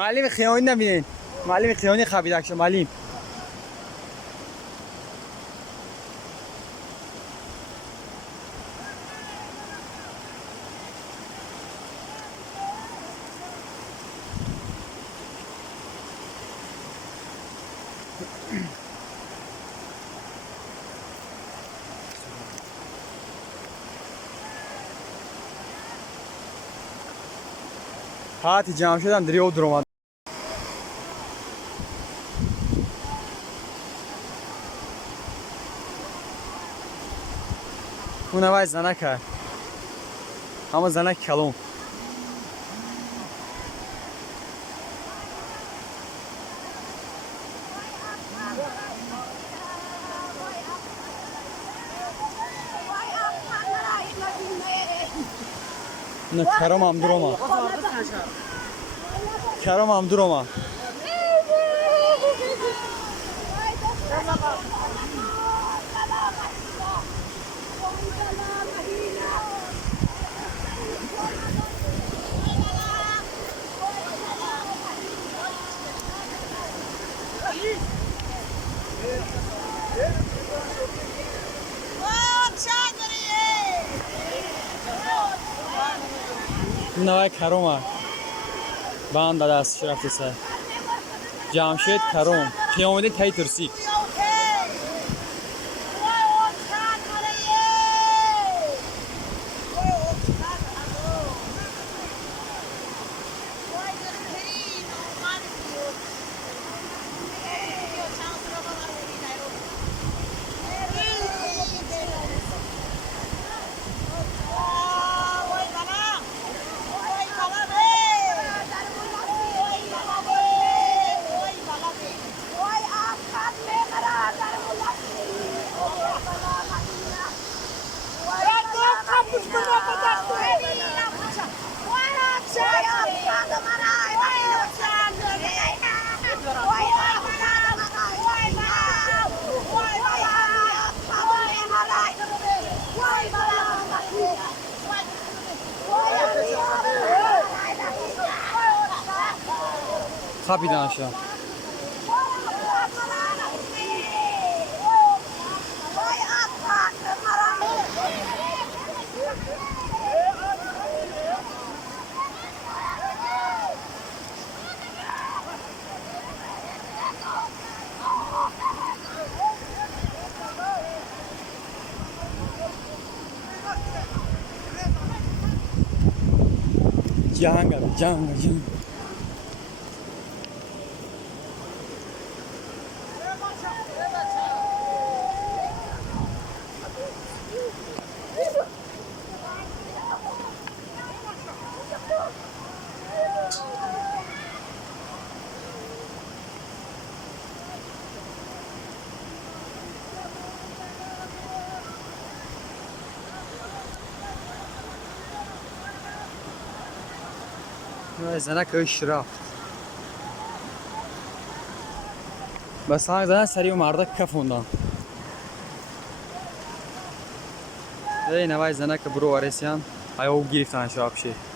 معلم خیابانی نبینین. معلم خیابانی خبیدک شو معلم. هاتی جمع شدن دریو درآمد. اون وای زنکه. اما زنک کلون. نه کرم هم دروما. کرم هم دروما. نوای کروم بند به دست رفته سر جمشید کروم پیامده تای ترسی خابیدن آشان جنگ زنک اش رفت بس ها زن سری و مرده کفوندن ای نوای زنک برو وارسیان های او گرفتن شابشه